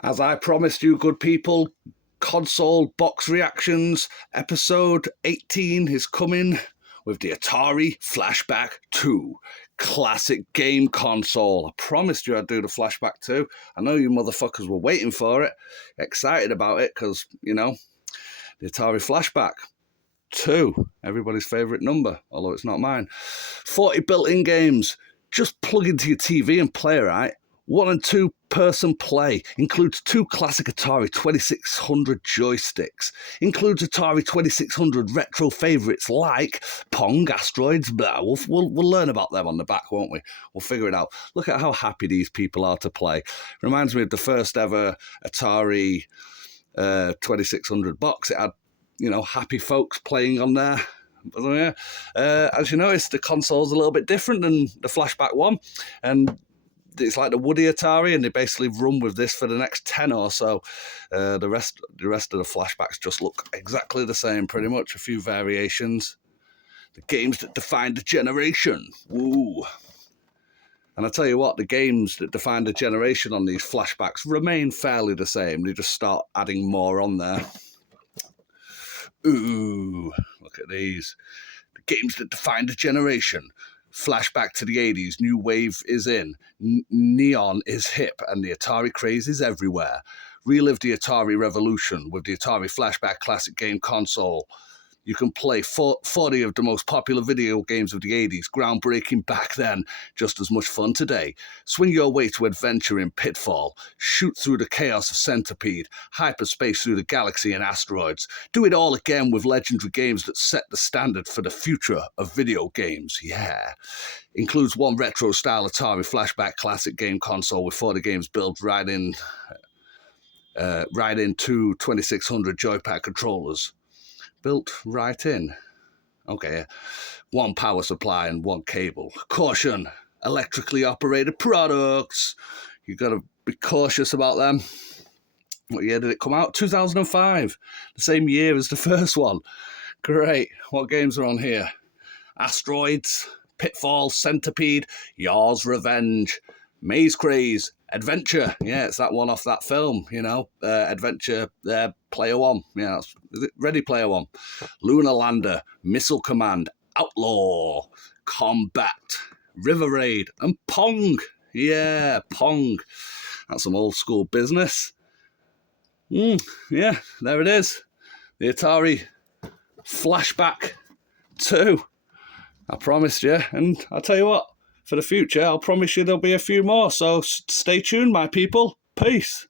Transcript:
As I promised you, good people, console box reactions episode 18 is coming with the Atari Flashback 2 classic game console. I promised you I'd do the Flashback 2. I know you motherfuckers were waiting for it, excited about it, because, you know, the Atari Flashback 2, everybody's favourite number, although it's not mine. 40 built-in games. Just plug into your TV and play, right? 1 and 2 person play. Includes 2 classic Atari 2600 joysticks. Includes Atari 2600 retro favourites like Pong, Asteroids, blah. We'll learn about them on the back, won't we? We'll figure it out. Look at how happy these people are to play. Reminds me of the first ever Atari 2600 box. It had, you know, happy folks playing on there. But, yeah, as you notice, the console's a little bit different than the Flashback 1. And it's like the Woody Atari, and they basically run with this for the next 10 or so. The rest of the Flashbacks just look exactly the same, pretty much. A few variations. The games that defined the generation. Woo. And I tell you what, the games that defined the generation on these Flashbacks remain fairly the same. They just start adding more on there. Ooh, look at these. The games that defined the generation. Flashback to the 80s, new wave is in, neon is hip, and the Atari craze is everywhere. Relive the Atari revolution with the Atari Flashback classic game console. You can play 40 of the most popular video games of the 80s, groundbreaking back then, just as much fun today. Swing your way to adventure in Pitfall, shoot through the chaos of Centipede, hyperspace through the galaxy and asteroids. Do it all again with legendary games that set the standard for the future of video games. Yeah. Includes 1 retro-style Atari Flashback classic game console with 40 games built right in 2 2600 joypad controllers. Built right in. Okay, 1 power supply and 1 cable. Caution, electrically operated products. You got to be cautious about them. What year did it come out? 2005, the same year as the first one. Great. What games are on here? Asteroids, Pitfall, Centipede, Yours Revenge, Maze Craze, Adventure. Yeah, it's that one off that film, you know. Adventure, Player One. Yeah, is it Ready Player One? Lunar Lander, Missile Command, Outlaw, Combat, River Raid, and Pong. Yeah, Pong. That's some old school business. Yeah, there it is. The Atari Flashback 2. I promised you, and I'll tell you what, for the future, I'll promise you there'll be a few more, so stay tuned, my people. Peace.